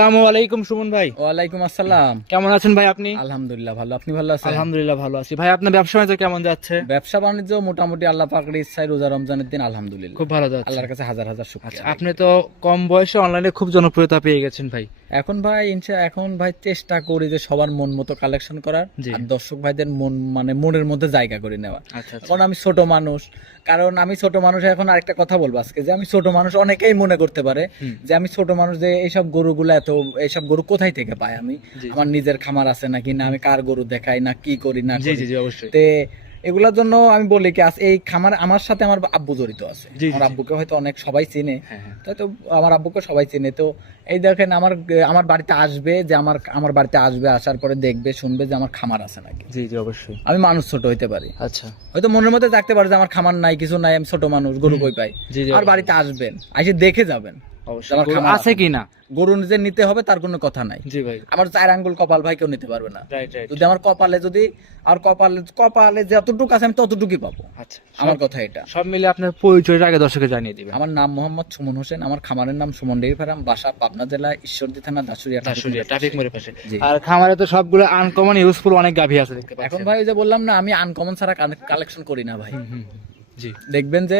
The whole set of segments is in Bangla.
আসসালামু আলাইকুম সুমন ভাই। ওয়ালাইকুম আসসালাম। কেমন আছেন ভাই আপনি? আলহামদুলিল্লাহ ভালো, আপনি ভালো আছেন? আলহামদুলিল্লাহ ভালো আছি ভাই। আপনার ব্যবসা বাণিজ্য কেমন যাচ্ছে? ব্যবসা বাণিজ্য মোটামুটি আল্লাহ পাকের ইচ্ছায় রোজা রমজানের দিন আলহামদুলিল্লাহ খুব ভালো যাচ্ছে। আল্লাহর কাছে হাজার হাজার আচ্ছা, শুকরিয়া। আপনি তো কম বয়সে অনলাইনে খুব জনপ্রিয়তা পেয়ে গেছেন ভাই। এখন ভাই চেষ্টা করি যে সবার মন মতো কালেকশন করার, জি। আর দর্শক ভাইদের মনের মধ্যে জায়গা করে নেওয়া। আচ্ছা আচ্ছা। এখন আমি ছোট মানুষ, এখন আরেকটা কথা বলবো আজকে, যে আমি ছোট মানুষ, অনেকেই মনে করতে পারে যে আমি ছোট মানুষ, যে এইসব গরুগুলো এইসব গরু কোথায় থেকে পাই আমি, জি। আমার নিজের খামার আছে নাকি, না আমি কার গরু দেখাই, না কি করি না জি করি। জি জি অবশ্যই। তে এগুলোর জন্য আমি বলি কি, এই খামার আমার সাথে আমার আব্বু জড়িত আছে। জি, জি, আমার জি। আব্বুকে হয়তো অনেক সবাই চেনে, হ্যাঁ হ্যাঁ। তাই তো আমার আব্বুকে সবাই চেনে। তো এই দেখেন, আমার বাড়িতে আসবে, যে আমার বাড়িতে আসবে, আসার পরে দেখবে শুনবে যে আমার খামার আছে নাকি। জি জি অবশ্যই। আমি মানুষ ছোট হইতে পারি, আচ্ছা। হয়তো মনের মধ্যে থাকতে পারে যে আমার খামার নাই, কিছু নাই, আমি ছোট মানুষ, গরু কই পাই। জি জি আর বাড়িতে আসবেন, এসে দেখে যাবেন অবশ্যই। আমার গরু খামার আছে কি না? গরু নিজে নিতে হবে তার কোনো কথা নাই। জি ভাই। আমার 4 আঙ্গুল কপাল ভাই কেউ নিতে পারবে না। Right right. যদি আমার কপালে যতটুকু আছে আমি ততটুকুই পাবো। আচ্ছা, আমার কথা এটা। সব মিলে আপনার পরিচয়টা আগে দর্শকে জানিয়ে দিবেন। আমার নাম মোহাম্মদ সুমন হোসেন, আমার খামারের নাম সুমন ডেইরি ফার্ম, বাসা পাবনা জেলা ঈশ্বরদী থানা দাসুরিয়া ট্রাফিক মোড়ের পাশে। জি। আর খামারে তো সবগুলো আনকমন ইউজফুল অনেক গাভী আছে দেখতে পাচ্ছেন। এখন ভাই ওই যে বললাম না, আমি আনকমন ছাড়া কালেকশন করি না ভাই। জি দেখবেন যে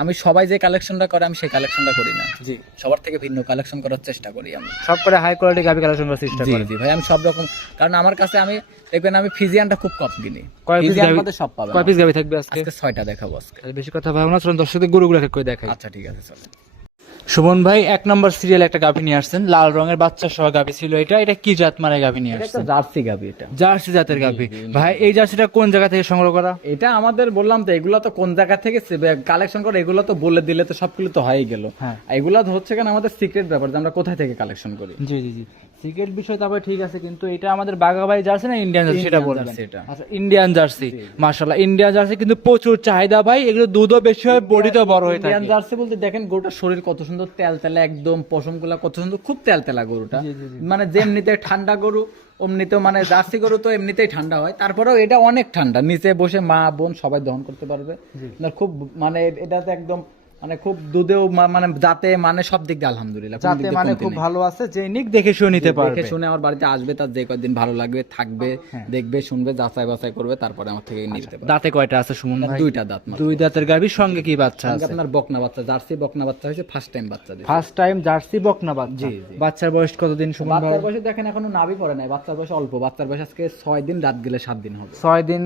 আমি সবাই যে কালেকশনটা করে আমি সেই কালেকশনটা করি না, জি। সবার থেকে ভিন্ন কালেকশন করার চেষ্টা করি আমি। সব করে হাই কোয়ালিটি গাভী কালেকশন করার চেষ্টা জি করেন। জি ভাই, আমি সব রকম, কারণ আমার কাছে দেখবেন আমি ফিজিয়ানটা খুব কম কিনি। কয় পিস ফিজিয়ান গাভী? মধ্যে সব পাবেন। কয় পিস গাভী থাকবে আজকে? আজকে 6টা দেখাবো আজকে। তাহলে বেশি কথা ভাবনা, চলুন দর্শকদের গরুগুলো এক এক করে দেখাই। আচ্ছা ঠিক আছে, চলো। সুমন ভাই 1 নম্বর সিরিয়াল একটা গাভী নিয়ে আসছেন, লাল রঙের বাচ্চা সহ গাভী ছিল। এটা কি জাত মানে গাভী নিয়ে এটা একটা আসছেন? জার্সি গাবি। এটা জার্সি জাতের গাভী। ভাই এই জার্সিটা কোন জায়গা থেকে সংগ্রহ করা? এটা আমাদের বললাম তো, এগুলো তো কোন জায়গা থেকে কালেকশন করে, এগুলো তো বলে দিলে তো সবগুলো তো হয়ে গেল। হ্যাঁ। এগুলো হচ্ছে কেন আমাদের সিক্রেট ব্যাপার, যে আমরা কোথায় থেকে কালেকশন করি। জি জি জি। সিক্রেট বিষয় তারপরে ঠিক আছে, কিন্তু এটা আমাদের বাঘাবাড়ি জার্সি না ইন্ডিয়ান জার্সি সেটা Indian বলবেন। জার্সি এটা। আচ্ছা, ইন্ডিয়ান জার্সি। মাশাআল্লাহ, ইন্ডিয়ান জার্সি কিন্তু প্রচুর চাহিদা ভাই। এগুলো দুধও বেশি হয়, বডিতেও বড় হয়ে থাকে। ইন্ডিয়ান জার্সি বলতে দেখেন গরুটার শরীর কত সুন্দর তেলতেলা, একদম পশমগুলা কত সুন্দর, খুব তেলতেলা গরুটা। মানে যেমনিতে ঠান্ডা গরু অমনিতেও, মানে জার্সি গরু তো এমনিতেই ঠান্ডা হয়, তারপরেও এটা অনেক ঠান্ডা, নিচে বসে মা বোন সবাই দহন করতে পারবে। না খুব, মানে এটাতে একদম মানে খুব দুধেও মানে যাতে মানে সব দিক দিয়ে আলহামদুলিল্লাহ, কোনো যাতে দিক দিয়ে মানে কমতি খুব নেই। ভালো আছে, যে নিক দেখে শুনে নিতে পারবে। দেখে শুনে আমার বাড়িতে আসবে, তার যে কয়দিন ভালো লাগবে থাকবে, দেখবে শুনবে, যাচাই বাছাই করবে, তারপরে আমার থেকে নিতে পারবে। দাঁতে কয়টা আছে সুমন ভাই? 2টা দাঁত মাত্র। 2 দাঁতের গাভীর সঙ্গে কি বাচ্চা সঙ্গে আছে? আপনার বকনা বাচ্চা, জার্সি বকনা বাচ্চা হয়েছে, ফার্স্ট টাইম বাচ্চা দিয়েছে। ফার্স্ট টাইম জার্সি বকনা বাচ্চা। জি, জি। বাচ্চার বয়স কতদিন সুমন ভাই? বাচ্চার বয়সে দেখেন এখনো নাভি পড়ে নাই, বাচ্চার বয়স অল্প, বাচ্চার বয়স আজকে 6 দিন, রাত গেলে 7 দিন হবে। 6 দিন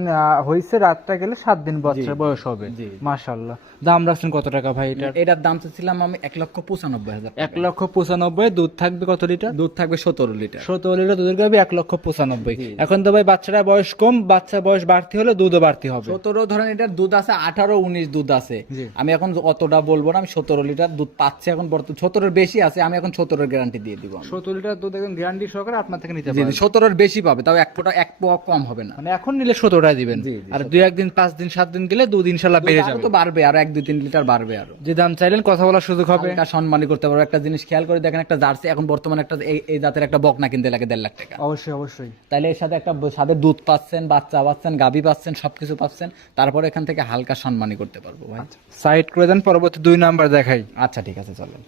হইছে, রাতটা গেলে 7 দিন বাচ্চার বয়স হবে। জি। মাশাআল্লাহ। দাম রাখছেন কত টাকা ভাই এটা? এটার দাম চাচ্ছিলাম আমি 1,95,000 টাকা। 1,95,000। দুধ থাকবে কত লিটার? দুধ থাকবে 17 লিটার। 17 লিটার দুধের গাভী 1,95,000। এখন তো ভাই বাচ্চারা বয়স কম, বাচ্চা বয়স বাড়তি হলে দুধও বাড়তি হবে। 17 ধরেন এটার দুধ আছে, 18 19 দুধ আছে। জি। আমি এখন অতটা বলবো না, আমি 17 লিটার দুধ পাচ্ছি এখন, 17 এর বেশি আছে, আমি এখন 17 এর গ্যারান্টি দিয়ে দিব। 17 লিটার দুধ একদম গ্যারান্টি সহকারে আপনার থেকে নিতে জি, পারবেন। 17 এর বেশি পাবে, তাও এক পোয়া কম হবে না। মানে এখন নিলে 17টাই দিবেন। জি, জি, আর 2-1 দিন 5 দিন 7 দিন গেলে দুধ ইনশাআল্লাহ বেড়ে আরো যাবে। তো বাড়বে, আর 1 2 3 লিটার বাড়বে আরো। যে দাম চাইলেন কথা বলার সুযোগ হবে। হালকা সম্মানী করতে পারবো। একটা জিনিস খেয়াল করে দেখেন, একটা জার্সি এখন বর্তমানে একটা এই জাতের একটা বকনা কিনতে লাগে 1.5 লাখ টাকা। অবশ্যই অবশ্যই। তাইলে এর সাথে একটা সাথে দুধ পাচ্ছেন, বাচ্চা পাচ্ছেন, গাভী পাচ্ছেন, সবকিছু পাচ্ছেন, তারপরে এখান থেকে হালকা সম্মানী করতে পারবো ভাই। সাইড করে দেন, পরবর্তী 2 নাম্বার দেখাই। আচ্ছা ঠিক আছে, চলেন।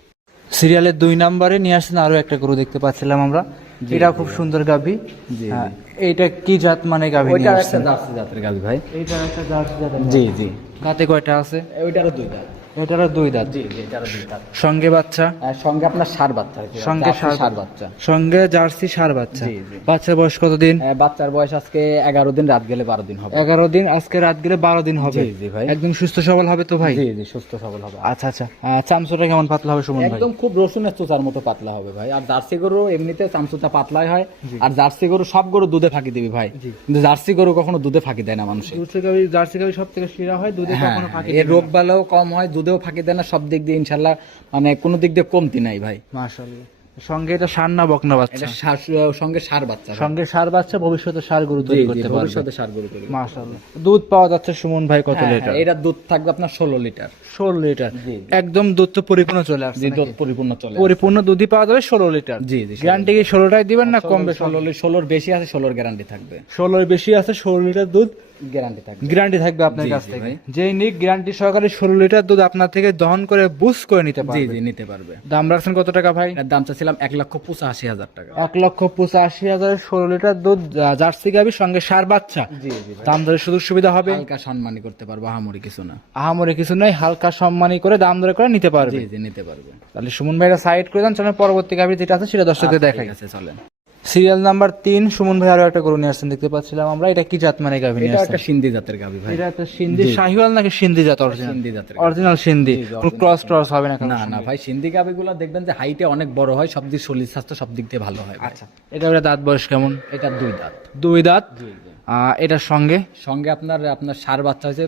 সিরিয়ালের 2 নম্বরে নিয়ে আসছেন আরো একটা গরু দেখতে পাচ্ছিলাম আমরা। এটা খুব সুন্দর গাভী। জি, হ্যাঁ, এইটা কি জাত মানে গাভী নিয়ে ওইটার একটা আসছেন? জার্সি জাতের গাভী ভাই। এইটার একটা জার্সি জাতের। জি জি। দাঁতে কয়টা আছে? ওইটারও 2 দাঁত। এটারও 2 দাঁত। জি জি, এটারও 2 দাঁত। সঙ্গে বাচ্চা? আর সঙ্গে আপনার ষাঁড় বাচ্চা হয়েছে, সঙ্গে জার্সি ষাঁড় বাচ্চা। সঙ্গে জার্সি ষাঁড় বাচ্চা। জি, জি। বাচ্চার বয়স কতদিন? বাচ্চার বয়স আজকে 11 দিন, রাত গেলে 12 দিন হবে। 11 দিন, আজকে রাত গেলে 12 দিন হবে। জি, জি ভাই। একদম সুস্থ সবল হবে তো ভাই? জি জি, সুস্থ সবল হবে। আচ্ছা আচ্ছা। চামচটা কেমন পাতলা হবে সুমন ভাই? একদম খুব রসুনের চোচার মতো পাতলা হবে ভাই। আর জার্সি গরু এমনিতে চামচুটা পাতলাই হয়, আর জার্সি গরু সব গরু দুধে ফাঁকি দিবি ভাই, কিন্তু জার্সি গরু কখনো দুধে ফাঁকি দেয় না মানুষের। জার্সি গাভী সব থেকে সেরা হয়, দুধে হ্যাঁ, কখনো ফাঁকি এর রোগ বালাও কম হয়, দুধেও ফাঁকি দেয় না, সব দিক দিয়ে ইনশাল্লাহ মানে কোনো দিক দিয়ে কমতি নাই ভাই। মাশাআল্লাহ। সঙ্গে এটা ষাঁড় না বকনা বাচ্চা? এটা সঙ্গে ষাঁড় বাচ্চা ভাই। সঙ্গে ষাঁড় বাচ্চা, ভবিষ্যতে ষাঁড় গরু জি তৈরি জি, করতে পারবে। ভবিষ্যতে ষাঁড় গরু তৈরি। মাশাআল্লাহ। দুধ পাওয়া যাচ্ছে সুমন ভাই কত লিটার? এটা দুধ থাকবে আপনার 16 লিটার। 16 লিটার। জি, জি। একদম দুধ তো পরিপূর্ণ চলে আসছে জি, নাকি? দুধ পরিপূর্ণ চলে। পরিপূর্ণ দুধই পাওয়া যাবে 16 লিটার। জি জি, গ্যারান্টি কি 16টাই দিবেন না কম বেশি? 16 বেশি আছে, 16 গ্যারান্টি থাকবে। 16 বেশি আছে, 16 লিটার দুধ গ্যারান্টি থাকবে। গ্যারান্টি থাকবে আপনার জি, কাছ জি থেকে, ভাই। যেই নিক গ্যারান্টি সহকারে 16 লিটার দুধ আপনার থেকে দহন করে বুস করে নিতে জি পারবে। জি নিতে পারবে। দাম রাখছেন কত টাকা ভাই? এর দাম চাচ্ছিলাম 1,85,000 টাকা। 1,85,000 16 লিটার দুধ, জার্সি গাভীর সঙ্গে ষাঁড় বাচ্চা। জি জি ভাই। দাম দরে সুযোগ সুবিধা হবে? হালকা সম্মানী করতে পারবো, আহামরি কিছু না। আহামরি কিছু নাই, হালকা সম্মানী করে দাম দরে করে নিতে পারবে। জি জি নিতে পারবে। তাহলে সুমন ভাইরা সাইড করে দেন, চলেন পরবর্তী গাভী যেটা আছে সেটা দর্শকদের দেখাই। ঠিক আছে চলেন। সিরিয়াল নাম্বার 3 সুমন ভাই আরো একটা গরু নিয়ে আসছেন দেখতে পাচ্ছিলাম আমরা। এটা কি জাত মানে গাভী নিয়ে এটা আসছেন? একটা সিন্ধি জাতের গাভী ভাই। এটা একটা সিন্ধি শাহিওয়াল নাকি সিন্ধি জাত অরিজিনাল? সিন্ধি জাতের। অরিজিনাল সিন্ধি, জি, জি, কোনো ক্রস ট্রস হবে না? না না ভাই, সিন্ধি গাভীগুলো দেখবেন যে হাইটে অনেক বড় হয়, সব দিক শরীর স্বাস্থ্য সব দিক দিয়ে ভালো হয়। আচ্ছা, এটা দাঁত বয়স কেমন? এটা 2 দাঁত। 2 দাঁত। জি জি। এটার সঙ্গে সঙ্গে আপনার ষাঁড় বাচ্চা হয়েছে,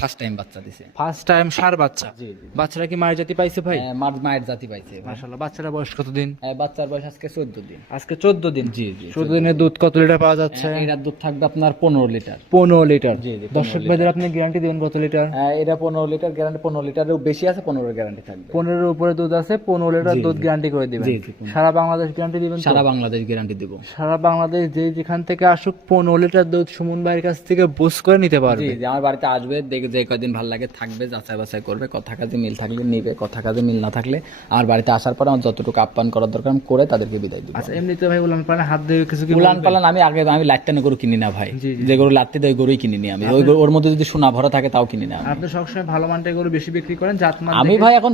ফার্স্ট টাইম বাচ্চা দিছে। ফার্স্ট টাইম ষাঁড় বাচ্চা। জি জি। বাচ্চারা কি মায়ের জাতি পাইছে ভাই? মায়ের জাতি পাইছে ভাই। মাশাআল্লাহ। বাচ্চারা বয়স কতদিন? বাচ্চার বয়স আজকে 14 দিন। আজকে 14 দিন। জি জি। 14 দিনের দুধ কত লিটার পাওয়া যাচ্ছে? এটার দুধ থাকবে আপনার 15 লিটার। 15 লিটার। জি, জি, 15 দর্শক ভাইদের আপনি গ্যারান্টি দিবেন কত লিটার? এটা 15 লিটার গ্যারান্টি, 15 লিটারেও বেশি আছে, 15 গ্যারান্টি থাকবে। 15 এর উপরে দুধ আছে, 15 লিটার জি, দুধ জি। গ্যারান্টি করে দিবেন। জি, জি, 15 সারা বাংলাদেশ গ্যারান্টি দিবেন তো? সারা বাংলাদেশ গ্যারান্টি দিব। সারা বাংলাদেশ যেখান থেকে আসুক 15 লিটার দুধ সুমন ভাইয়ের কাছ থেকে বুস করে নিতে জি পারবে। জি, আমার বাড়িতে আসবে, দেখে যে কয়দিন ভালো লাগে থাকবে, যাচাই বাছাই করবে, কথা কাজে মিল থাকলে নিবে, কথা কাজে মিল না থাকলে আমার বাড়িতে আসার পর আমার যতটুকু আপ্যায়ন করার দরকার আমি করে তাদেরকে বিদায় দিব। আচ্ছা, এমনিতে ভাই উলান পালান হাত দিয়ে কিছু কি উলান বলবেন? পালান আমি লাইটানে গরু কিনি না ভাই। জি, জি। যে গরু লাত্তি দেয় গরুই কিনি নি আমি। ওর মধ্যে যদি সোনা ভরা থাকে তাও কিনি না আমি। আপনি সবসময় ভালো মানটাই গরু বেশি বিক্রি করেন, জাতমান আমি ভাই এখন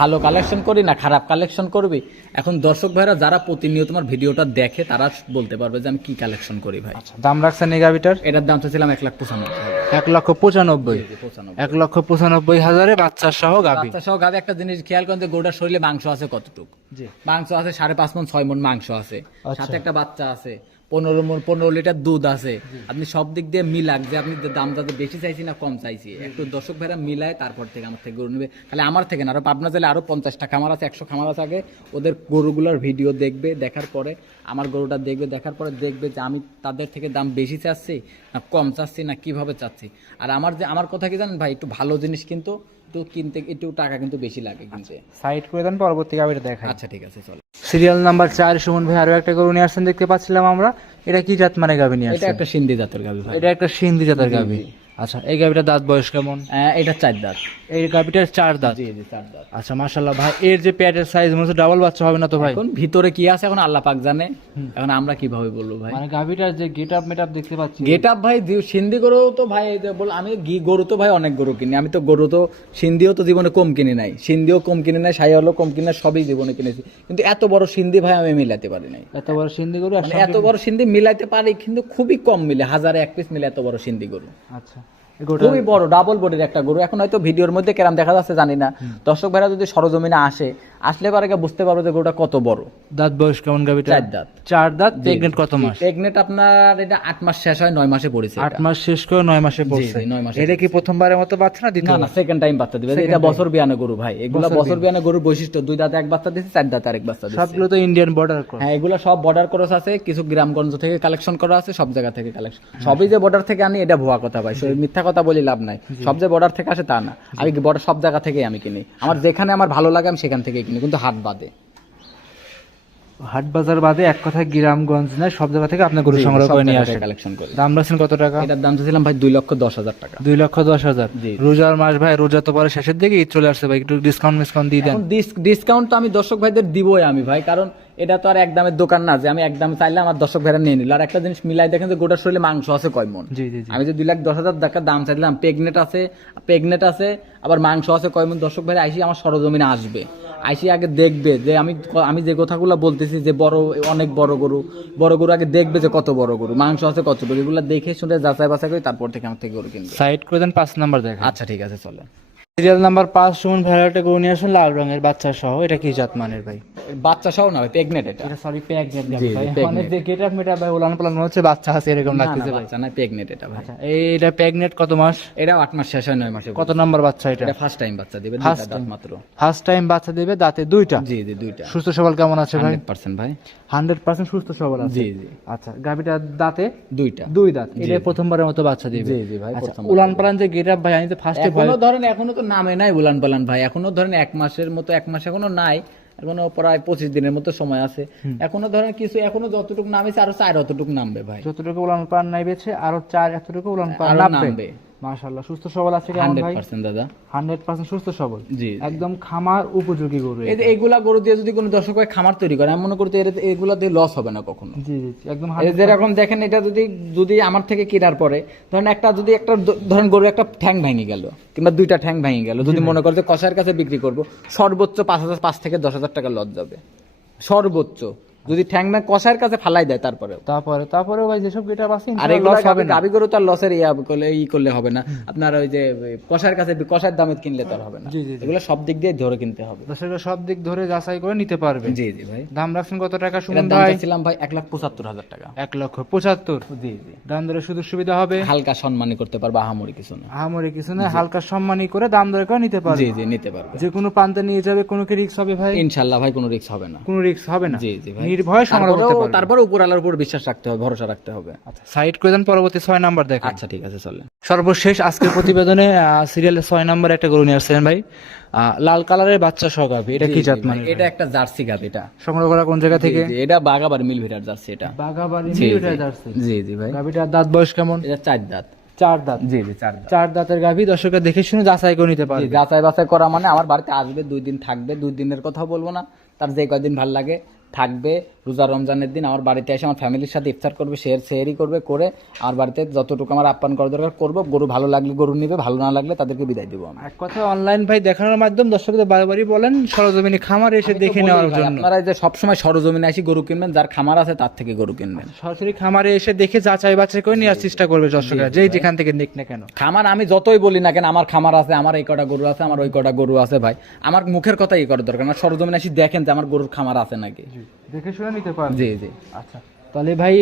ভালো কালেকশন করি না খারাপ কালেকশন করবি। এখন দর্শক ভাইরা যারা প্রতিনিয়ত তোমার ভিডিওটা দেখে তারা বলতে পারবে যে আমি কি কালেকশন করি ভাই। দাম রাখছেন এই গাভিটার? এটার দাম চাচ্ছিলাম 1,95,000। 1,95,000। 95,000। 1,95,000 বাচ্চা সহ গাভি। বাচ্চা সহ গাভী। একটা জিনিস খেয়াল করেন যে গরুটার শরীরে মাংস আছে কতটুকু? জি। মাংস আছে 5.5 মণ 6 মণ মাংস আছে, আচ্ছা। সাথে একটা বাচ্চা আছে, 15 লিটার দুধ আছে। আপনি সব দিক দিয়ে মিলাক যে আপনি দাম যাতে বেশি চাইছি না কম চাইছি, একটু দর্শক ভাইরা মিলায় তারপর থেকে আমার থেকে গরু নেবে। তাহলে আমার থেকে না, আরো পাবনা জেলে আরো 50টা খামার আছে, 100 খামার আছে, আগে ওদের গরুগুলোর ভিডিও দেখবে, দেখার পরে আমার গরুটা দেখবে, দেখার পরে দেখবে যে আমি তাদের থেকে দাম বেশি চাচ্ছি না কম চাচ্ছি না কিভাবে চাচ্ছি। আর আমার কথা কি জানেন ভাই, একটু ভালো জিনিস কিন্তু একটু কিনতে একটু টাকা কিন্তু বেশি লাগে কিনতে। সাইড করে দেন, পরবর্তী গাভিটা দেখাই। আচ্ছা ঠিক আছে চলো। সিরিয়াল নাম্বার 4 সুমন ভাই আরো একটা গরু নিয়ে আসছেন দেখতে পাচ্ছিলাম আমরা। এটা কি জাত মানে গাভি নিয়ে এটা আসছেন? একটা সিন্ধি জাতের গাভী ভাই। এটা একটা সিন্ধি জাতের গাভি। আচ্ছা, এই গাভিটার দাঁত বয়স কেমন? এটা 4 দাঁত। এই গাভিটার 4 দাঁত। জি জি 4 দাঁত। আচ্ছা মাশাআল্লাহ ভাই, এর যে পেটের সাইজ মনে হচ্ছে ডাবল বাচ্চা হবে না তো ভাই? এখন ভিতরে কি আছে এখন আল্লাহ পাক জানে, এখন আমরা কিভাবে বলবো ভাই। মানে গাভিটার যে গেটআপ মেটআপ দেখতে পাচ্ছি, গেট আপ ভাই সিন্ধি গরু তো ভাই এই যে আমি গরু তো ভাই অনেক গরু কিনি আমি, তো গরু তো সিন্ধিও তো জীবনে কম কিনি নাই, সিন্ধিও কম কিনি নাই, সাইওয়ালও কম কিনি নাই, সবই জীবনে কিনেছি, কিন্তু এত বড় সিন্ধি ভাই আমি মিলাতে পারি নাই। এত বড় সিন্ধি গরু মানে এত বড় সিন্ধি মিলাইতে পারি কিন্তু খুবই কম মিলে, 1000-এ 1 পিস মিলে এত বড় সিন্ধি গরু। আচ্ছা, খুবই বড় ডাবল বডির একটা গরু। এখন হয়তো ভিডিওর মধ্যে কেরাম দেখা যাচ্ছে জানি না, দর্শক ভাইরা যদি সরজমিনে আসলে পারে বুঝতে পারবে যে গরুটা কত বড়। দাঁত বয়স কেমন গাভিটা? 4 দাঁত। 4 দাঁত। প্রেগনেন্ট কত মাস? প্রেগনেন্ট আপনার এটা 8 মাস শেষ হয় 9 মাসে পড়েছে। 8 মাস শেষ করে 9 মাসে পড়ছে। 9 মাসে। এটা কি প্রথমবারের মতো বাচ্চা না দ্বিতীয়? না না, সেকেন্ড টাইম বাচ্চা দিবে। এটা বছর বিয়ানে গরু ভাই, এগুলা বছর বিয়ানে গরুর বৈশিষ্ট্য। 2 দাঁতে 1 বাচ্চা দিছে, 4 দাঁতে আরেক বাচ্চা দিছে। সবগুলো তো ইন্ডিয়ান বর্ডার ক্রস। হ্যাঁ, এগুলা সব বর্ডার ক্রস আছে, কিছু গ্রামগঞ্জ থেকে কালেকশন করা আছে, সব জায়গা থেকে কালেকশন। সবই যে বর্ডার থেকে আনি এটা ভুয়া কথা ভাই, মিথ্যা কথা বলি লাভ নাই। সব যে বর্ডার থেকে আসে তা না, আমি বর্ডার সব জায়গা থেকেই আমি কিনি। আমার যেখানে আমার ভালো লাগে আমি সেখান থেকেই কিনি, কিন্তু হাট বাদে। হাট বাজার বাদে এক কথা গ্রামগঞ্জ না, সব জায়গা থেকে আপনি গরু সংগ্রহ করে নিয়ে আসেন। কালেকশন করি। দাম রাখছেন কত টাকা? এটার দাম চাইছিলাম ভাই 2,10,000 টাকা। 2,10,000। জি। রোজার মাস ভাই, রোজা তো পরে শেষের দিকে ঈদ চলে আসছে ভাই, একটু ডিসকাউন্ট দিয়ে দেন। এখন ডিসকাউন্ট তো আমি দর্শক ভাইদের দিবই আমি ভাই, কারণ এটা তো আর একদমের দোকান না যে আমি একদম চাইলে আমার দর্শক ভাইরা নিয়ে নিল। আর একটা জিনিস মিলাই দেখেন যে গোটার শরীরে মাংস আছে কয় মণ। জি জি জি। আমি যে 2,10,000 টাকা দাম চাইলাম, প্রেগনেট আছে আবার মাংস আছে কয় মণ। দর্শক ভাইরা আইসি আমার সরজমিনে আসবে, আইসি আগে দেখবে যে আমি যে কথাগুলো বলতেছি যে অনেক বড় গরু আগে দেখবে যে কত বড় গরু, মাংস আছে কতটুকু, এগুলো দেখে শুনে যাচাই বাছাই করে তারপর থেকে আমার থেকে গরু কিনবে। সাইড করে দেন, 5 নাম্বার দেখেন। আচ্ছা ঠিক আছে চলো। সিরিয়াল নাম্বার 5 সুমন ভাই একটা গরু নিয়ে আসেন লাল রঙের বাচ্চা সহ। এটা কি জাত মানের ভাই? বাচ্চা সহ না ভাই, প্রেগনেট এটা। এটা সরি প্রেগনেট জি, ভাই। pregnant। মানে যে গেটআপ মেটআপ ভাই উলান পালান মনে হচ্ছে বাচ্চা আছে এরকম না, লাগতেছে ভাই। বাচ্চা না, প্রেগনেট এটা ভাই। আচ্ছা, এইটা প্রেগনেট কত মাস? এটা 8 মাস শেষ হয় 9 মাসে। কত নাম্বার বাচ্চা এটা? এটা ফার্স্ট টাইম বাচ্চা দিবে, First 2টা দাঁত time। মাত্র। ফার্স্ট টাইম বাচ্চা দেবে, দাঁতে 2টা। জি জি 2টা। সুস্থ সবল কেমন আছে ভাই? 100% ভাই। 100% সুস্থ সবল আছে। জি জি আচ্ছা, গাভিটা দাঁতে 2টা। 2 দাঁত। এটা প্রথমবারের মতো বাচ্চা দিবে। জি জি ভাই, আচ্ছা, প্রথম উলান পালান যে গেটআপ ভাই, আমি তো ফার্স্টে এখনো ধরেন এখনো তো নামে নাই উলান পালান ভাই, এখনো ধরেন 1 মাসের মতো 1 মাস এখনো নাই, এখনো প্রায় 25 দিনের মতো সময় আছে। এখনো ধরেন কিছু এখনো যতটুকু নামেছে আরো 4 অতটুকু নামবে ভাই, যতটুকু উলান পার নাইবেছে আরো 4 এতটুকু উলান পার আরো নামবে। নামবে। মাশাআল্লাহ, সুস্থ সবল আছে কেমন ভাই? 100% দাদা, 100% সুস্থ সবল, জি। একদম খামার উপযোগী গরু এটা। এইগুলা গরু দিয়ে যদি কোনো দর্শক ভাই খামার তৈরি করে, আমি মনে করতে এগুলা দিয়ে লস হবে না কখনো। জি জি জি, একদম এই যেরকম দেখেন, এটা যদি আমার থেকে কেনার পরে ধরেন যদি একটা ধরেন গরু একটা ঠ্যাং ভেঙে গেল কিংবা 2টা ঠ্যাং ভেঙে গেল, যদি মনে করে যে কসাইয়ের কাছে বিক্রি করব, সর্বোচ্চ 5 থেকে 10,000 টাকা লস যাবে সর্বোচ্চ, যদি ঠ্যাং না কসাইয়ের কাছে ফালাই দেয়। তারপরে ভাই যেসব গেটআপ আছে আর এগুলো হবে না, গাবি গরু তো আর লসের করলে হবে না, আপনার ওই যে কসাইয়ের কাছে কসাইয়ের দামে কিনলে তো আর হবে না। জি জি, এগুলো সব দিক দিয়ে ধরে কিনতে হবে। দর্শকরা সব দিক ধরে যাচাই করে নিতে পারবে। জি জি ভাই। দাম রাখছেন কত টাকা সুমন এটার দাম ভাই? চাচ্ছিলাম ভাই 1,75,000 টাকা। 1,75,000। জি জি। দাম দরে সুযোগ সুবিধা হবে, হালকা সম্মানী করতে পারবে, আহামরি কিছু না। আহামরি কিছু না, হালকা সম্মানী করে দাম দরে করে নিতে পারবে। জি জি, নিতে পারবে। যে কোনো প্রান্তে নিয়ে যাবে, কোনো কি রিস্ক হবে ভাই? ইনশাআল্লাহ ভাই, কোনো রিস্ক হবে না। কোনো রিস্ক হবে না। জি জি ভাই, নির্ভয়ে সংগ্রহ করতে পারবে। তারপরে উপর আল্লাহর উপর বিশ্বাস রাখতে হবে, ভরসা রাখতে হবে। আচ্ছা, সাইড করে দেন, পরবর্তী 6 নাম্বার দেখেন। আচ্ছা ঠিক আছে, চলেন। সর্বশেষ আজকের প্রতিবেদনে সিরিয়ালের 6 নাম্বার একটা গরু নিয়ে আসছেন ভাই, লাল কালারের বাচ্চা সহ গাভী। এটা কি জাত মানে? এটা একটা জার্সি গাভী। এটা সংগ্রহ করা কোন জায়গা থেকে? জি, এটা বাগাবাড়ি মিলভিটার জার্সি। এটা বাঘাবাড়ি জি, মিলিটারি জি। জার্সি। জি জি ভাই। গাভীটার দাঁত বয়স কেমন? এটা 4 দাঁত। 4 দাঁত। জি জি, 4 দাঁত। 4 দাঁতের গাভী, দর্শকরা দেখে শুনে যাচাই করে নিতে পারবে। যাচাই বাছাই করা মানে আমার বাড়িতে আসবে, 2 দিন থাকবে, 2 দিনের কথা বলবো না, তার যে কয়দিন ভালো লাগে থাকবে। রোজা রমজানের দিন আমার বাড়িতে এসে আমার ফ্যামিলির সাথে ইফতার করবে, সেহরি করবে, করে আমার বাড়িতে যতটুকু আমার আপ্যায়ন করা দরকার করবো। গরু ভালো লাগলে গরু নিবে, ভালো না লাগলে তাদেরকে বিদায় দিব আমি। এক কথা অনলাইন ভাই দেখানোর মাধ্যম দর্শকদের বারবারই বলেন সরজমিনি খামারে এসে দেখে নেওয়ার জন্য। আপনারা যে সবসময় সরজমিনে আসি গরু কিনবেন, যার খামার আছে তার থেকে গরু কিনবেন। সরাসরি খামারে এসে দেখে যাচাই বাছাই করে নেওয়ার চেষ্টা করবে দর্শকরা, যেই যেখান থেকে নিক না কেন। খামার আমি যতই বলি না কেন, আমার খামার আছে, আমার এই কটা গরু আছে, আমার ওই কটা গরু আছে ভাই, আমার মুখের কথা ই করার দরকার না, সরজমিনে আসি দেখেন যে আমার গরুর খামার আছে নাকি। দেখে শুনে নিতে পারবে। জি জি। আচ্ছা, তাহলে ভাই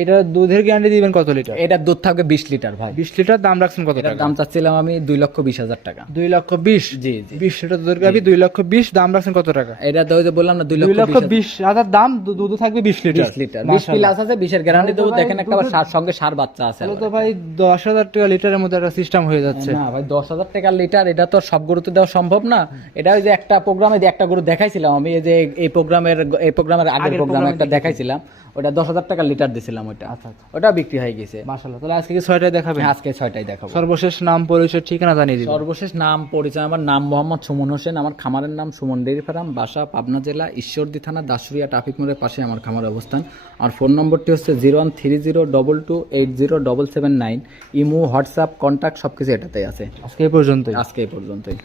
এটা দুধের গ্যারান্টি দিবেন কত লিটার? এটা দুধ থাকবে 20 লিটার ভাই। 20 লিটার। দাম রাখছেন কত এটার টাকা? দাম চাচ্ছিলাম আমি 2,20,000 টাকা। 2,20,000। জি জি। 20 লিটার দুধের গাভী 2,20,000, দাম রাখছেন কত টাকা? এটা তো ওই যে বললাম না 2,20,000 দাম, দুধ থাকবে 20 লিটার। 20 লিটার 20 প্লাস আছে, 20-এর গ্যারান্টি দেবো। দেখেন একটা আবার সঙ্গে 6 বাচ্চা আছে। তাহলে তো ভাই 10,000 টাকা লিটারের মধ্যে একটা সিস্টেম হয়ে যাচ্ছে। না ভাই, 10,000 টাকা লিটার এটা তো সব গরুতে দেওয়া সম্ভব না। এটা ওই যে একটা প্রোগ্রামে একটা গরু দেখাইছিলাম আমি, এই যে এই প্রোগ্রামের আগের প্রোগ্রামে একটা দেখাইছিলাম, ওটা 10,000 টাকা লিটার দিছিলাম। ওটা ওটা বিক্রি হয়ে গেছে। মাশাআল্লাহ। তাহলে আজকে কি 6টায় দেখাবেন? আজকে 6টায় দেখাবো। সর্বশেষ নাম পরিচয় ঠিকানা জানিয়ে দিবেন। সর্বশেষ নাম পরিচয়, আমার নাম মোহাম্মদ সুমন হোসেন, আমার খামারের নাম সুমন ডেইরি ফার্ম, বাসা পাবনা জেলা ঈশ্বরদী থানা দাসুরিয়া ট্রাফিক মোড়ের পাশে আমার খামার অবস্থান। আর ফোন নম্বরটি হচ্ছে 013022280779। ইমো, হোয়াটসঅ্যাপ, কন্ট্যাক্ট সবকিছু এটাতেই আছে। আজকে এই পর্যন্তই। আজকে এই পর্যন্তই।